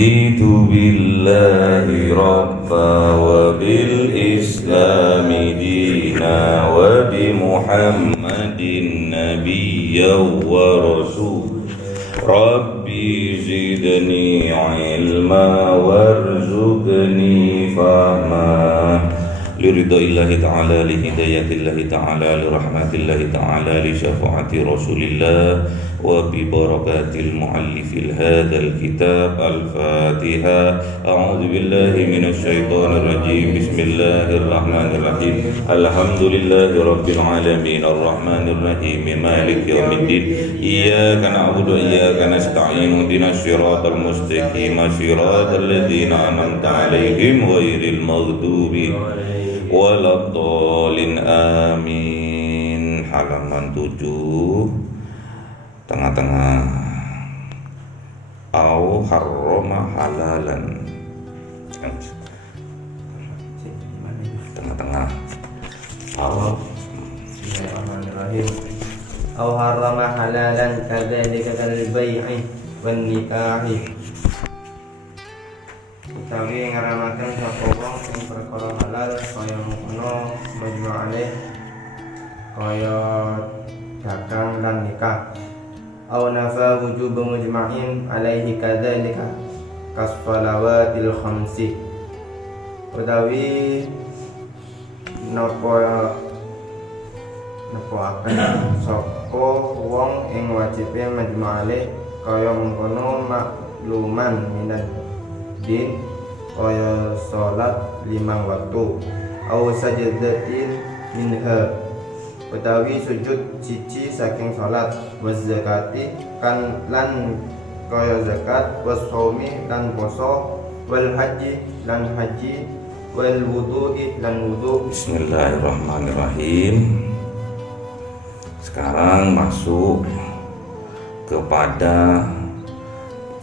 رضيت بالله ربا وبالإسلام دينا وبمحمد نبيا ورسولا ربي زدني علما وارزقني فهما لرضا الله تعالى لهداية الله تعالى لرحمة الله تعالى لشفاعة رسول الله وببركات المؤلف هذا الكتاب الفاتحة. أعوذ بالله من الشيطان الرجيم. بسم الله الرحمن الرحيم. الحمد لله رب العالمين الرحمن الرحيم مالك يوم الدين إياك نعبد وإياك نستعين اهدنا الصراط المستقيم صراط الذين أنعمت عليهم غير المغضوب ولا الضالين آمين. Halaman 7 tengah-tengah. Au harrama halalan. Tengah-tengah. Bismillahirrahmanirrahim. Au harrama halalan kadzalika kal bai'i wan nikahi. Utawi ngaramaken sapa wong sing perkara halal kaya mengkono majmu' alaih kaya dagang lan nikah. Aw nafa wujub mujma'in alaihi kadzalika kasfalawatil khamsi. Utawi napa akan sapa wong ing wajibe majmu' alaih kaya mengkono makluman minad din kaya salat 5 waktu. Aw sajdatin minha utawi sujud siji saking salat, wa zakati kan lan kaya zakat, wa shaumi lan puasa, wal haji lan haji, wal wudu'i lan wudu. Bismillahirrahmanirrahim. Sekarang masuk kepada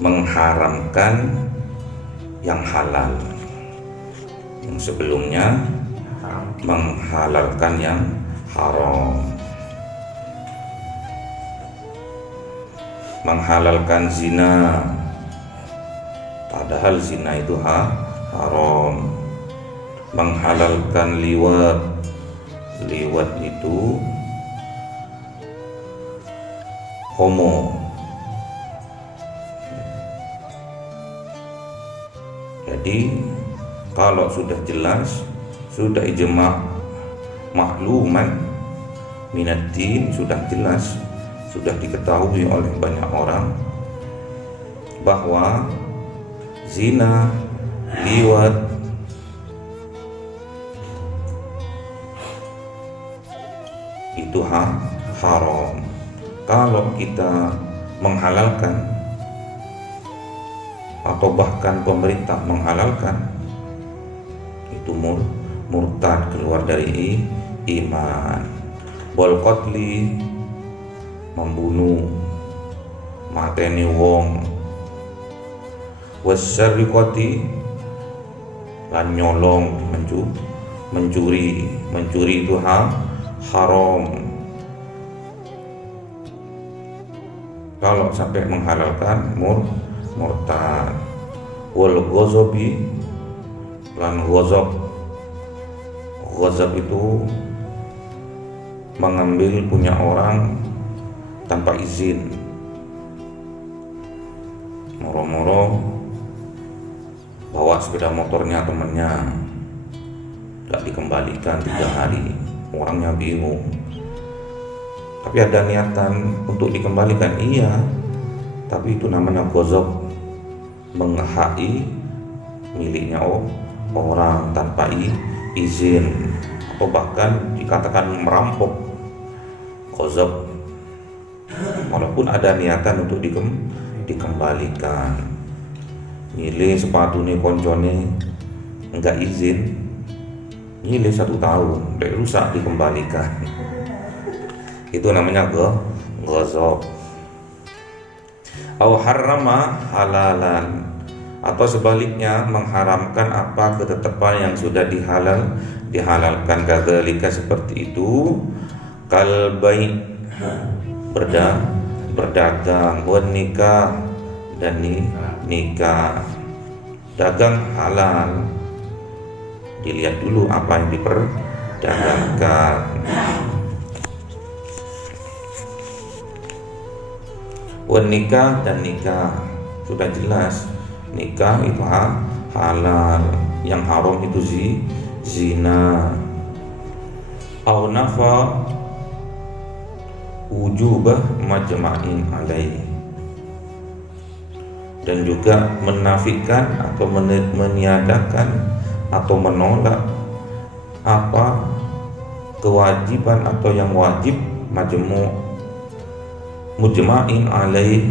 mengharamkan yang halal. Yang sebelumnya menghalalkan yang haram. Menghalalkan zina, padahal zina itu haram. Menghalalkan liwat, liwat itu homo. Jadi kalau sudah jelas, sudah ijma' makluman minaddin, sudah jelas, sudah diketahui oleh banyak orang bahwa zina, liwat itu haram. Kalau kita menghalalkan atau bahkan pemerintah menghalalkan, itu murtad, keluar dari iman. Wal qatli, membunuh, mateni wong. Wasyariqati, lan nyolong, mencuri itu haram. Kalau sampai menghalalkan murtad. Wal ghazabi, lan ghazab itu mengambil punya orang tanpa izin, moro-moro bawa sepeda motornya temennya, tidak dikembalikan 3 hari, orangnya bingung, tapi ada niatan untuk dikembalikan, iya, tapi itu namanya ghazab, menghai miliknya orang tanpa izin, atau bahkan dikatakan merampok. Ghazab walaupun ada niatan untuk dikembalikan. Milih sepatu nih koncone enggak izin, milih 1 tahun udah rusak, dikembalikan. Itu namanya ghazab. Aw harrama halalan, atau sebaliknya mengharamkan apa ketetapan yang sudah dihalalkan. Kadzalika, seperti itu. Kal bai', berdagang, wan nikah, dan nikah. dagang halal. Dilihat dulu apa yang diperdagangkan. Nikah dan nikah sudah jelas, nikah itu halal, yang haram itu zina. Au nafa wujubah majma'in alaih, dan juga menafikan atau meniadakan atau menolak apa kewajiban atau yang wajib mujma'in alaih,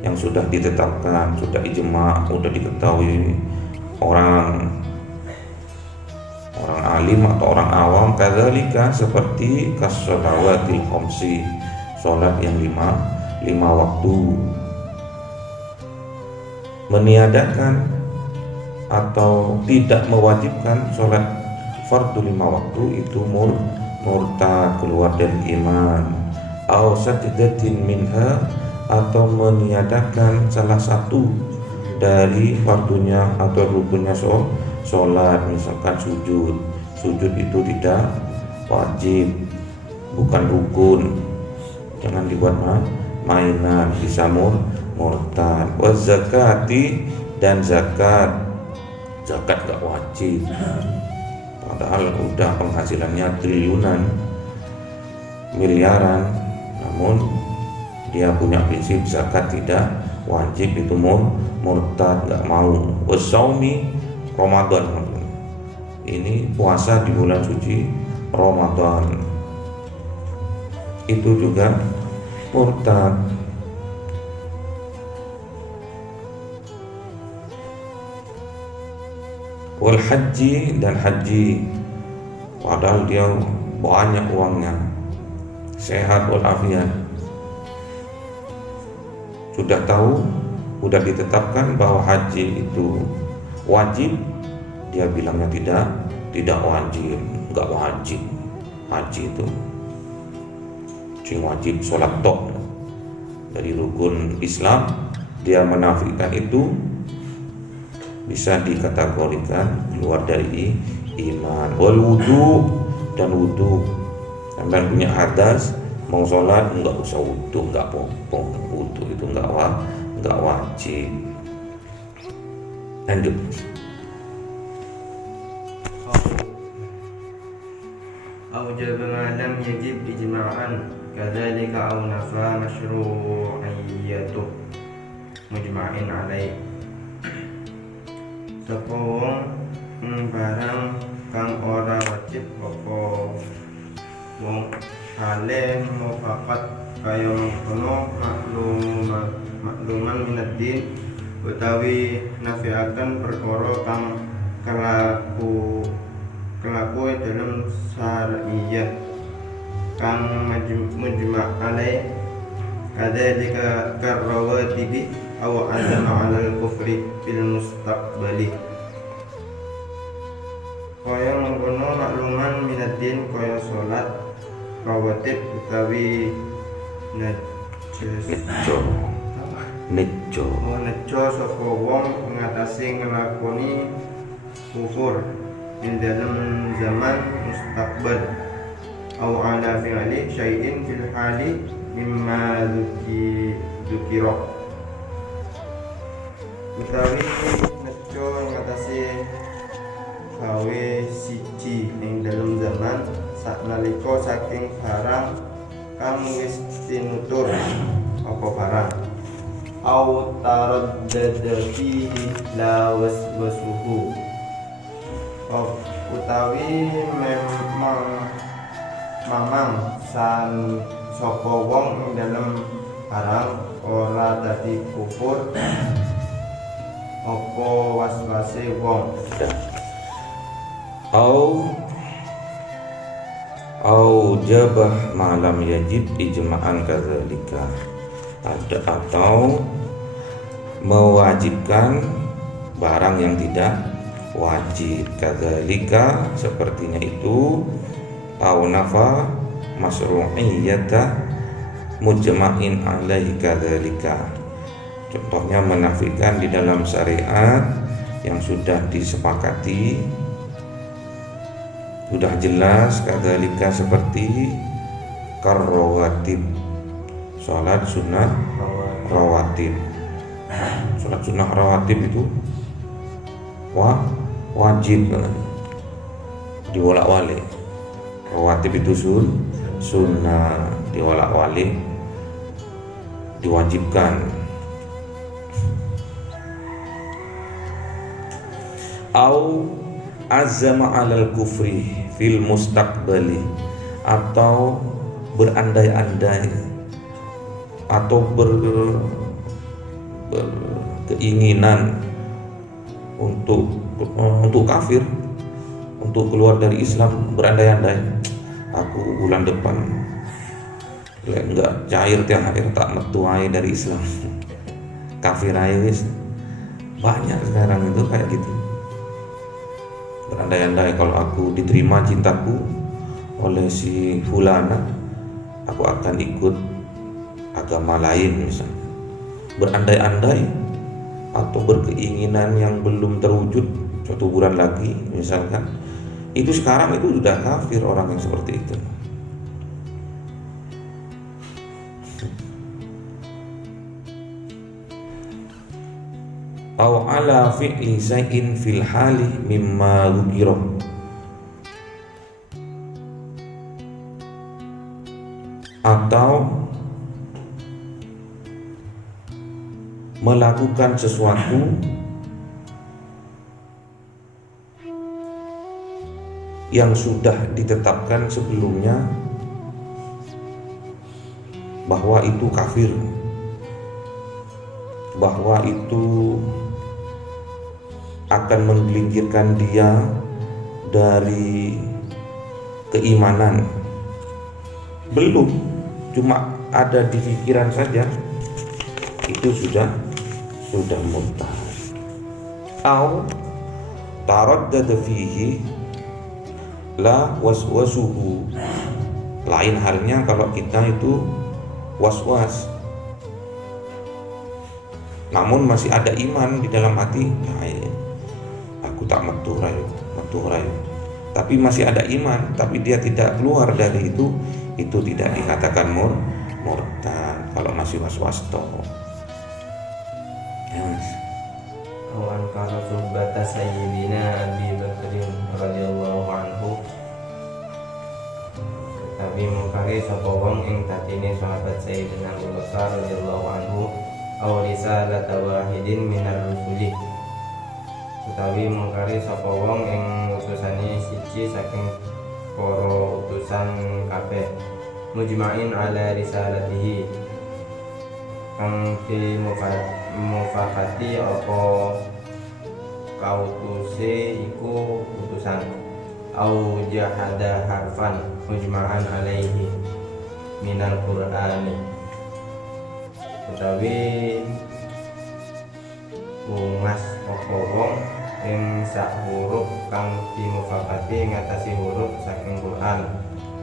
yang sudah ditetapkan, sudah ijma', sudah diketahui orang alim atau orang awam. Kadzalika seperti kas-shalawatil khamsi, salat yang lima waktu. Meniadakan atau tidak mewajibkan salat fardu 5 waktu itu murtad, keluar dari iman. Au sajdatin minha, atau meniadakan salah satu dari fardunya atau rukunnya sholat, misalkan sujud itu tidak wajib, bukan rukun, jangan dibuat mainan, bisa murtad. Wa zakati, dan zakat gak wajib, padahal udah penghasilannya triliunan, miliaran, namun dia punya prinsip zakat tidak wajib, itu murtad, gak mau. Wasaumi, Ramadan, ini puasa di bulan suci Ramadan, itu juga murtad. Wal haji, dan haji, padahal dia banyak uangnya, sehat walafiat, sudah tahu, sudah ditetapkan bahwa haji itu wajib, dia bilangnya tidak wajib, enggak wajib. Haji itu cuma wajib sholat tok dari rukun Islam, dia menafikan itu, bisa dikategorikan keluar dari iman. Wal wudu, dan wudu, sampai punya hadas mau sholat enggak usah wudu, enggak pompong, wudu itu enggak wajib. Lanjut. Aujab ma lam yajib ijma'an, kadzalika au nafa masyru'iyyatuh mujma'in alaih. Sapa wong barang kang ora wajib apa wong alim mufakat kaya mengkono makluman minad-din, utawi nafiaken perkara kang kelaku dalam syar'iyyah kang mujma' alaih, kadzalika karrawatibi aw azama 'alal kufri fil mustaqbali. Kaya mengkono makluman minad-din, kaya salat rawatib utawi nejo sapa wong ngatasi nglakoni kufur ing dalam zaman mustaqbal, au ala fi'li syai'in fil hali mimma dzukira, utawi nejo ngatasi gawe siji ing dalam zaman saknalika saking barang kang wis tinutur apa barang, au taraddada fihi la waswasuhu, utawi mamang san sapa wong ing dalem barang ora dadi kufur apa waswase wong. Au jabah malam yajib ijma'an kadzalika, atau mewajibkan barang yang tidak wajib, kadzalika sepertinya itu, au nafa masyru'iyyata mujma'in alaihi kadzalika, contohnya menafikan di dalam syariat yang sudah disepakati sudah jelas, kadzalika seperti karrawatib, sholat sunnah rawatib. Sholat sunnah rawatib itu wajib diwolak-walik. Rawatib itu sunnah, diwolak-walik diwajibkan. Au azama alal kufri fil mustaqbali, atau berandai-andai atau berkeinginan untuk kafir, untuk keluar dari Islam, berandai-andai, aku bulan depan enggak cair tiang akhir tak metu ae dari Islam, kafir ae wis. Banyak sekarang itu kayak gitu, berandai-andai kalau aku diterima cintaku oleh si fulana, aku akan ikut agama lain misalnya. Berandai-andai atau berkeinginan yang belum terwujud, suatu bulan lagi misalkan, itu sekarang itu sudah kafir orang yang seperti itu. Au ala fi'li syai'in fil hali mimma dzukira, atau melakukan sesuatu yang sudah ditetapkan sebelumnya bahwa itu kafir, bahwa itu akan menggelincirkan dia dari keimanan, belum, cuma ada di pikiran saja, itu sudah murtad. Au taraddada fihi la waswasuhu, lain halnya kalau kita itu waswas namun masih ada iman di dalam hati, aku tak metu rayu, tapi masih ada iman, tapi dia tidak keluar dari itu tidak dikatakan murtad kalau masih waswas toh. Ya Mas. Awan kana suhbata sayyidina Abi Bakrin radhiyallahu anhu, tapi mungkari sapa wong ing tatine sahabat Sayyidina Abu Bakar radhiyallahu anhu, aw risalata wahidin minar rusuli, utawi mungkari sapa wong ing utusane siji saking para utusan kabeh, mujma'in ala risalatihi, kang mufakati apa kautuse iku utusan, au jahada harfan mujma'an alaihi minal qur'ani, utawi bungas apa wong ing sak huruf kang dimufakati ngatasi huruf saking Quran,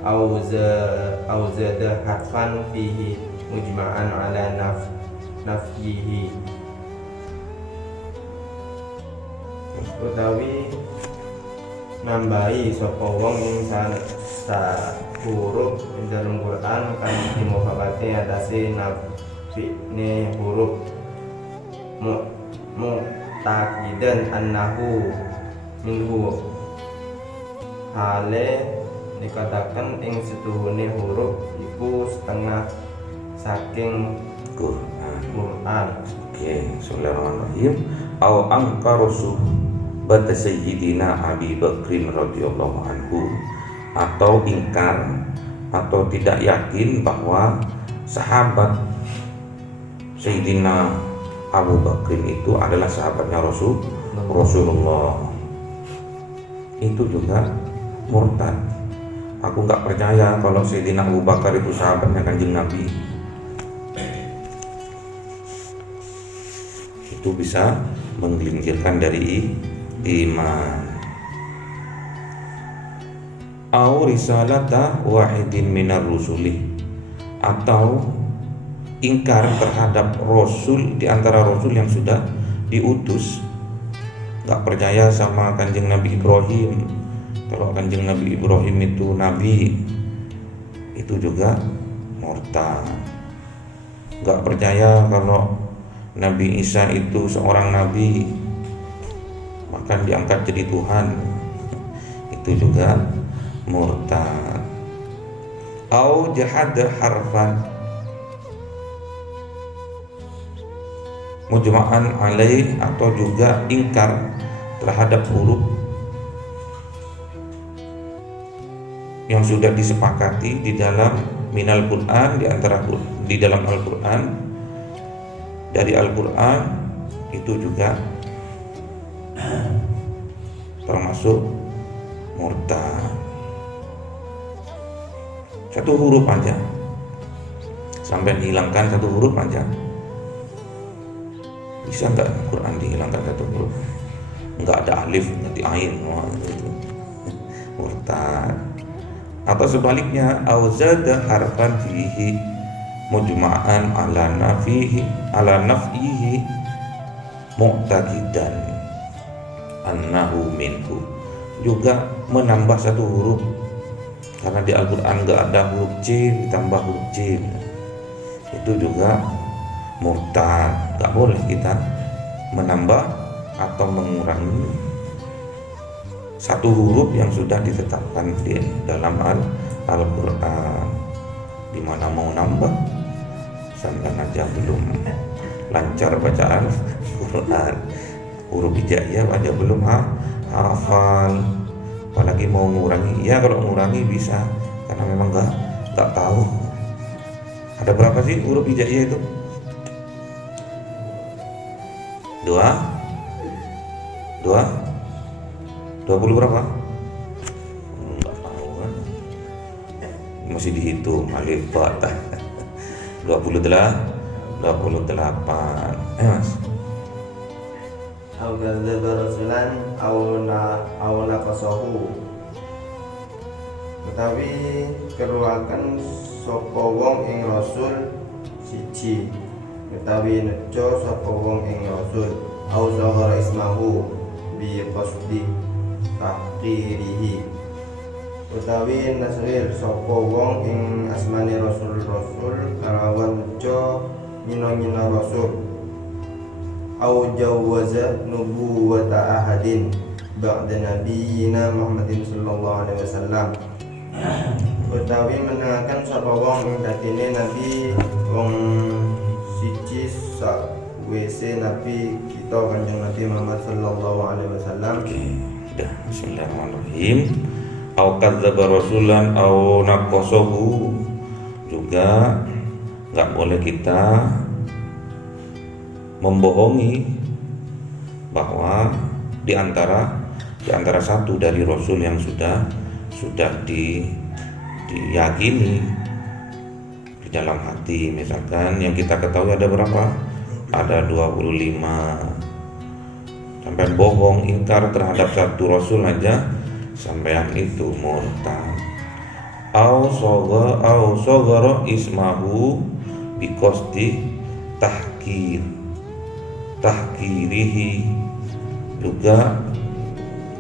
au zada harfan fihi mujma'an ala nafyihi, utawi nambahi sapa wong ing sak huruf ing dalam Quran kang dimufakati ngatasi nafine huruf, mu'taqidan annahu minhu, hale dikatakan ing setuhune huruf iku setengah saking Quran. Oke, bismillahirrahmanirrahim. Au angkaru suhbata sayyidina Abi Bakrin radhiyallahu anhu, atau ingkar atau tidak yakin bahwa sahabat Sayyidina Abu Bakrin itu adalah sahabatnya Rasulullah, itu juga murtad. Aku nggak percaya kalau Sayyidina Abu Bakar itu sahabatnya Kanjeng Nabi. Itu bisa menggelincirkan dari iman. Au risalata wahidin minar rusuli, atau ingkar terhadap rasul di antara rasul yang sudah diutus, nggak percaya sama kanjeng Nabi Ibrahim, kalau kanjeng Nabi Ibrahim itu nabi, itu juga murtad. Nggak percaya kalau Nabi Isa itu seorang nabi, bahkan diangkat jadi Tuhan, itu juga murtad. Au jahada harfan mujma'an alaih, atau juga ingkar terhadap huruf yang sudah disepakati di dalam minal Quran, di dalam Al-Quran, dari Al-Quran, itu juga termasuk murtad. Satu huruf aja, sampai dihilangkan satu huruf aja, bisa nggak Quran dihilangkan satu huruf? Nggak ada alif, nanti ain, gitu. Murtad. Atau sebaliknya, auzada harfan fihi mujma'an ala naf'ihi mu'taqidan annahu minhu, juga menambah satu huruf, karena di Al-Quran nggak ada huruf C ditambah huruf C, itu juga murtad. Nggak boleh kita menambah atau mengurangi satu huruf yang sudah ditetapkan di dalam Al-Quran. Dimana mau nambah, sampai aja belum lancar bacaan Quran, huruf hijaiyah aja belum hafal, apalagi mau ngurangi. Ya kalau ngurangi bisa, karena memang nggak tahu ada berapa sih huruf hijaiyah itu. 20 berapa? Nggak tahu kan, masih dihitung alif ba ta. 28. Mas. Au kadzdzaba rasulan au naqasahu, utawi keruakan sapa wong ing rasul siji, utawi nejo sapa wong ing rasul, au zahara ismahu bi qasdi tahqirihi, utawi nasrir sapa wong ing asmane rasul kalawan nejo nyina rasul, au jawaza nubuwata ahadin ba'da nabiyina Muhammadin sallallahu alaihi wasallam, utawi menengaken sapa wong ing dadine nabi wong siji sakwise nabi kita kanjeng Nabi Muhammad sallallahu alaihi wasallam. Udah, bismillahirrahmanirrahim. Au kadzdzaba rasulan au naqasahu, juga nggak boleh kita membohongi bahwa di antara satu dari rasul yang sudah diyakini di dalam hati. Misalkan yang kita ketahui ada berapa? Ada 25. Sampai bohong, ingkar terhadap satu rasul aja, sampean itu murtad. Au saghara ismahu biqasdi tahkirihi, juga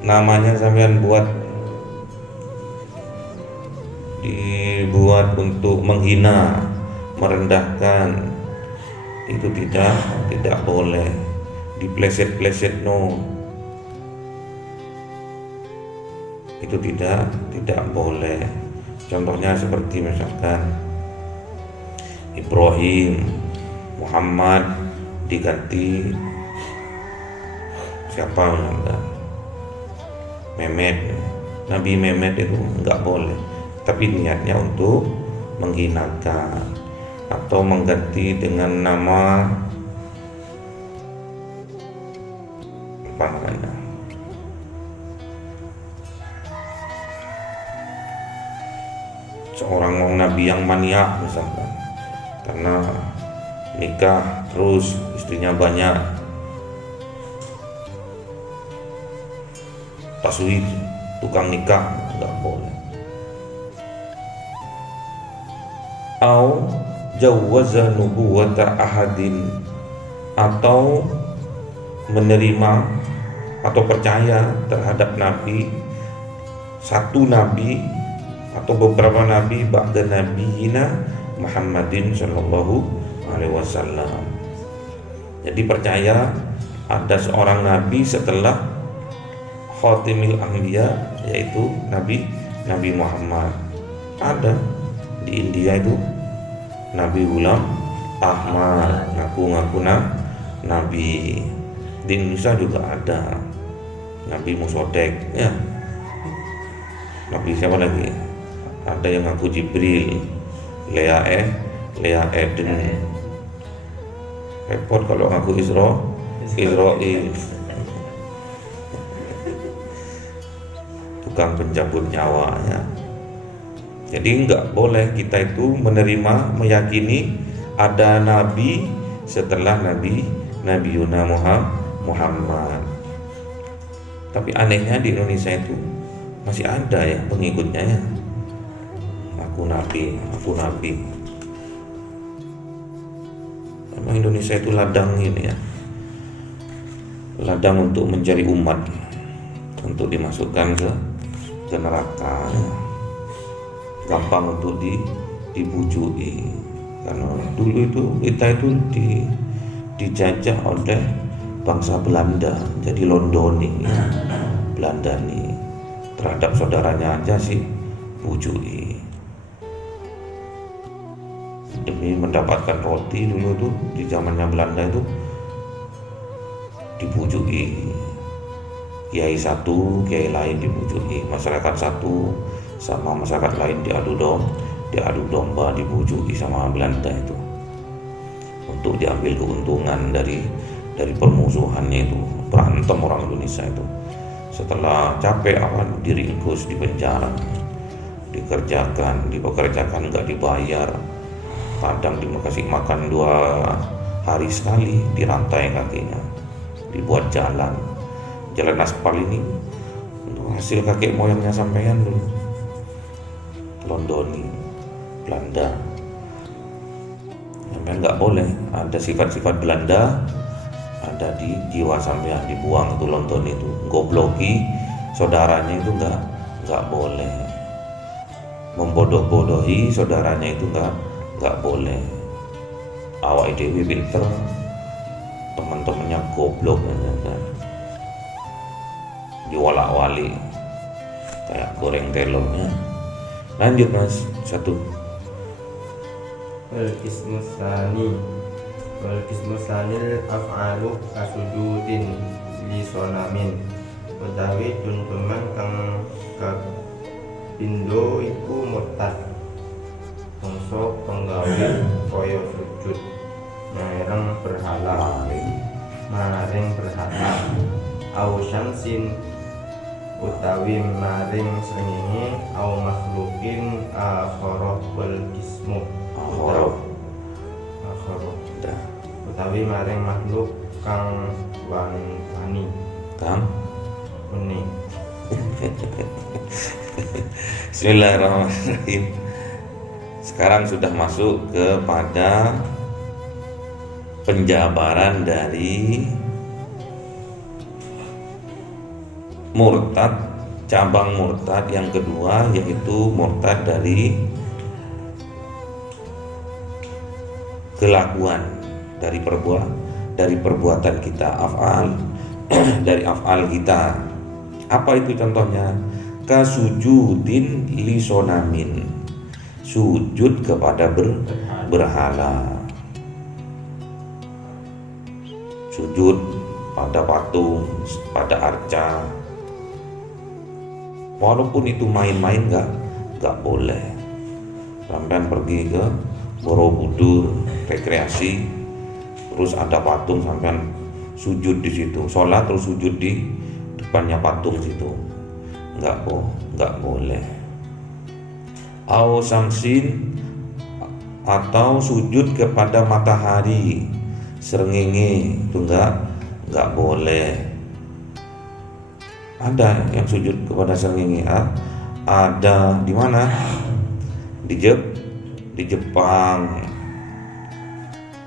namanya sampean dibuat untuk menghina, merendahkan, itu tidak boleh. Dipleset-pleset, no, itu tidak boleh. Contohnya seperti misalkan Ibrahim, Muhammad diganti siapa, misalkan Mehmet, Nabi Mehmet, itu nggak boleh. Tapi niatnya untuk menghinakan, atau mengganti dengan nama apa namanya, seorang nabi yang maniak misalkan, karena nikah terus istrinya banyak, taswid, tukang nikah, nggak boleh. Au jawaza nubuwata ahadin, atau menerima atau percaya terhadap nabi, satu nabi atau beberapa nabi ba'da nabiyina Muhammadin sallallahu alaihi wasallam. Jadi percaya ada seorang nabi setelah Khatimil Anbiya, yaitu Nabi Muhammad. Ada di India itu Nabi Ghulam Ahmad, ngaku-ngaku nabi. Di Indonesia juga ada Nabi Musodek, ya. Nabi siapa lagi? Ada yang ngaku Jibril, Lea Eden. Repot kalau ngaku Israel. Tukang pencabut nyawa, ya. Jadi nggak boleh kita itu menerima, meyakini ada nabi setelah Nabi Yuna Muhammad. Tapi anehnya di Indonesia itu masih ada ya pengikutnya, ya. Aku nabi. Memang Indonesia itu ladang ini, ya. Ladang untuk mencari umat, untuk dimasukkan ke neraka, ya. Gampang untuk dibujui. Karena dulu itu kita itu dijajah oleh bangsa Belanda, jadi Londoni, ya. Belanda nih terhadap saudaranya aja sih bujui. Demi mendapatkan roti dulu tuh di zamannya Belanda itu dibujui. Kiai satu, kiai lain dibujui, masyarakat satu sama masyarakat lain diadu domba, dibujui sama Belanda itu untuk diambil keuntungan dari permusuhannya itu. Berantem orang Indonesia itu, setelah capek diringkus, dipenjara, dipekerjakan nggak dibayar, kadang dikasih makan 2 hari sekali, dirantai kakinya, dibuat jalan aspal ini untuk hasil kakek moyangnya sampean dulu. Londoni, Belanda. Sampean nggak boleh ada sifat-sifat Belanda ada di jiwa sampean, dibuang itu Londoni itu. Gobloki saudaranya itu nggak boleh. Membodoh-bodohi saudaranya itu nggak boleh. Awak dewi pinter, teman-temannya goblok, kan? Diwalak-wali kayak goreng telurnya. Lanjut Mas, 1. Wal qismus sanil af'alu kasujudin li sonamin. Utawi tuntuman kang kapindo iku murtad. Bangsa penggawe kaya sujud maring berhala. Au syamsin utawi maring srengenge, au makhlukin akhara wal qismu utawi maring makhluk kang wani Bismillahirrahmanirrahim. Sekarang sudah masuk kepada penjabaran dari murtad, cabang murtad yang kedua, yaitu murtad dari kelakuan, dari perbuatan kita, af'al dari af'al kita. Apa itu contohnya? Kasujudin li sonamin, sujud kepada berhala, sujud pada patung, pada arca. Walaupun itu main-main nggak boleh. Sampai pergi ke Borobudur rekreasi, terus ada patung, sampai sujud di situ, sholat terus sujud di depannya patung situ, nggak boleh. Au samsin, atau sujud kepada matahari, srengenge, itu nggak boleh. Ada yang sujud kepada srengenge, ada di mana? Di Jepang.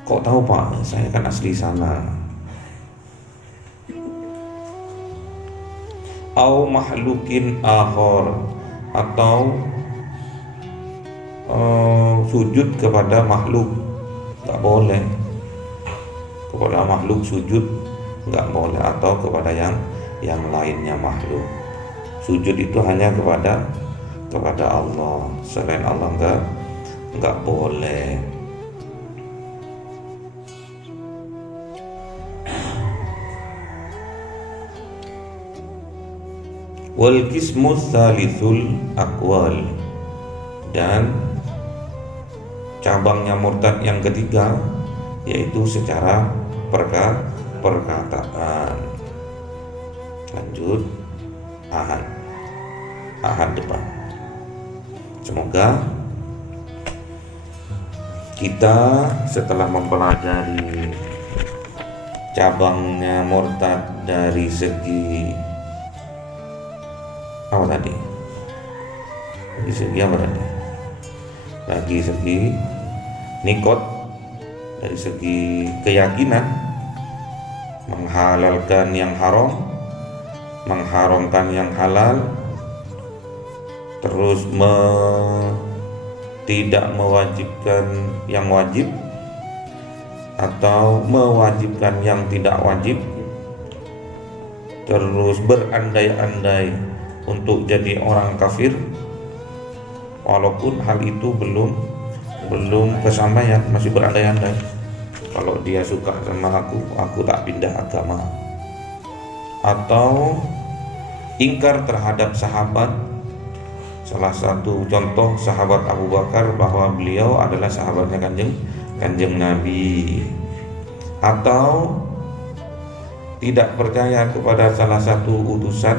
Kok tahu Pak? Saya kan asli sana. au mahlukin akhar, atau sujud kepada makhluk, nggak boleh. Kepada makhluk sujud nggak boleh, atau kepada yang lainnya makhluk. Sujud itu hanya kepada Allah, selain Allah nggak boleh. Wal qismu tsalithul aqwal, dan cabangnya murtad yang ketiga yaitu secara perkataan. Lanjut ahad depan. Semoga kita setelah mempelajari cabangnya murtad dari segi apa tadi? Dari segi apa tadi? Dari segi nikot, dari segi keyakinan, menghalalkan yang haram, mengharamkan yang halal, terus tidak mewajibkan yang wajib atau mewajibkan yang tidak wajib, terus berandai-andai untuk jadi orang kafir walaupun hal itu belum kesampaian, masih berandai-andai. Kalau dia suka sama aku tak pindah agama. Atau ingkar terhadap sahabat. Salah satu contoh sahabat Abu Bakar bahwa beliau adalah sahabatnya kanjeng Nabi. Atau tidak percaya kepada salah satu utusan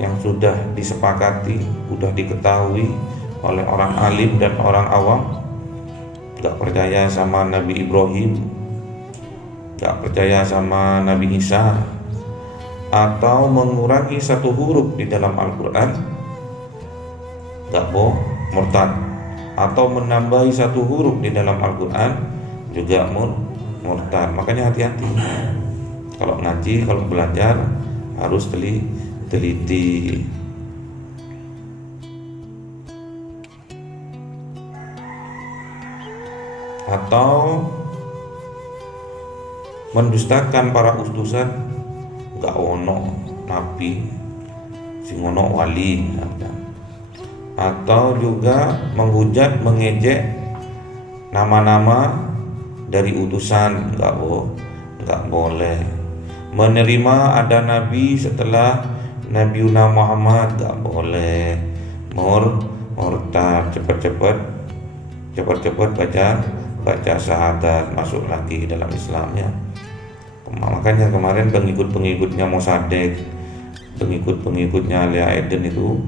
yang sudah disepakati, sudah diketahui oleh orang alim dan orang awam. Gak percaya sama Nabi Ibrahim, gak percaya sama Nabi Isa, atau mengurangi satu huruf di dalam Al-Quran, gak murtad. Atau menambahi satu huruf di dalam Al-Quran juga murtad. Makanya hati-hati kalau ngaji, kalau belajar harus teliti. Atau mendustakan para utusan, gak ono nabi, sing ono wali. Atau juga menghujat, mengejek nama-nama dari utusan, gak boleh. Menerima ada nabi setelah Nabi Muhammad, gak boleh. Murtad. Cepat baca syahadat, masuk lagi dalam Islamnya. Makanya kemarin pengikut-pengikutnya Mossadegh, pengikut-pengikutnya Alia Eden itu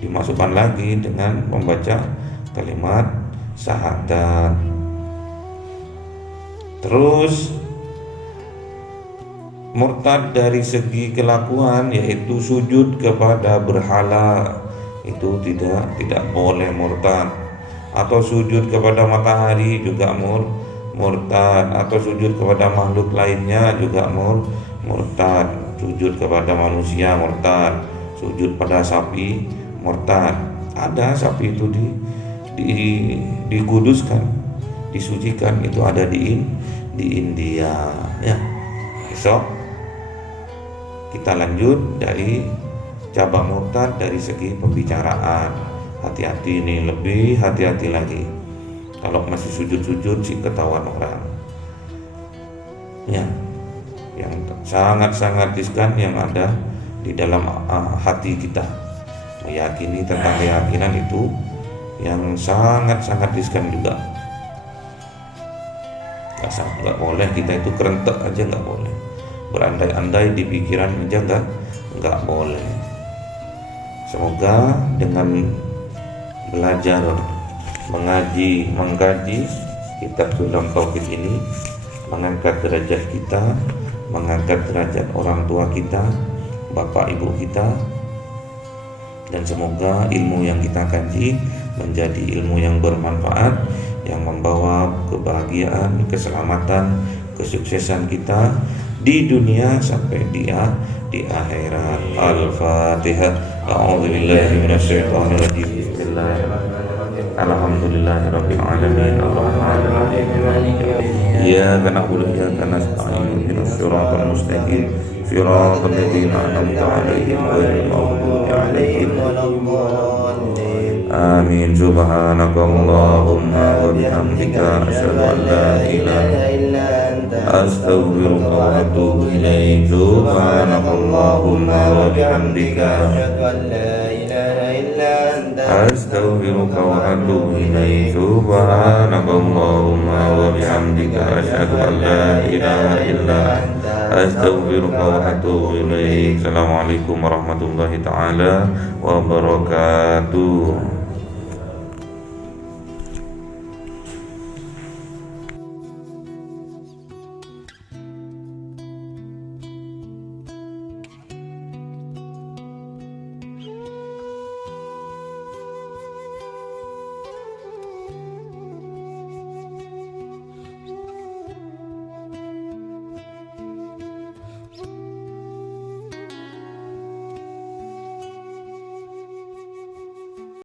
dimasukkan lagi dengan membaca kalimat syahadat. Terus murtad dari segi kelakuan yaitu sujud kepada berhala, itu tidak boleh murtad. Atau sujud kepada matahari juga murtad. Atau sujud kepada makhluk lainnya juga murtad. Sujud kepada manusia murtad. Sujud pada sapi murtad. Ada sapi itu dikuduskan, disucikan, itu ada di India ya. Besok kita lanjut dari cabang murtad dari segi pembicaraan. Hati-hati ini, lebih hati-hati lagi. Kalau masih sujud sih ketahuan orang ya. Yang sangat-sangat riskan yang ada di dalam hati kita. Meyakini tentang keyakinan itu yang sangat-sangat riskan juga. Gak boleh kita itu kerentek aja, gak boleh. Berandai-andai di pikiran aja gak boleh. Semoga dengan belajar, mengkaji kitab Sulam Tauhid ini mengangkat derajat kita, mengangkat derajat orang tua kita, bapak ibu kita, dan semoga ilmu yang kita kaji menjadi ilmu yang bermanfaat, yang membawa kebahagiaan, keselamatan, kesuksesan kita di dunia sampai dia di akhirat. Al-Fatihah. A'udzubillahi minasyaitonir rajim. Bismillahirrahmanirrahim. Alhamdulillahirabbil alamin. Arrahmanir rahim. Iyyaka na'budu wa iyyaka nasta'in. Ihdinas siratal mustaqim. Siratal ladzina an'amta 'alaihim ghairil maghdubi 'alaihim waladdallin. Amin. Subhanakallahumma wa bihamdika asyhadu an la ilaha illa anta astaghfiruka wa atubu ilaik. Subhanakallahumma wa bihamdika asyhadu an la ilaha illa anta astaghfiruka wa atubu ilaik. Subhanakallahumma wa bihamdika asyhadu an la ilaha illa anta astaghfiruka wa atubu ilaik. Assalamualaikum warahmatullahi taala wabarakatuh.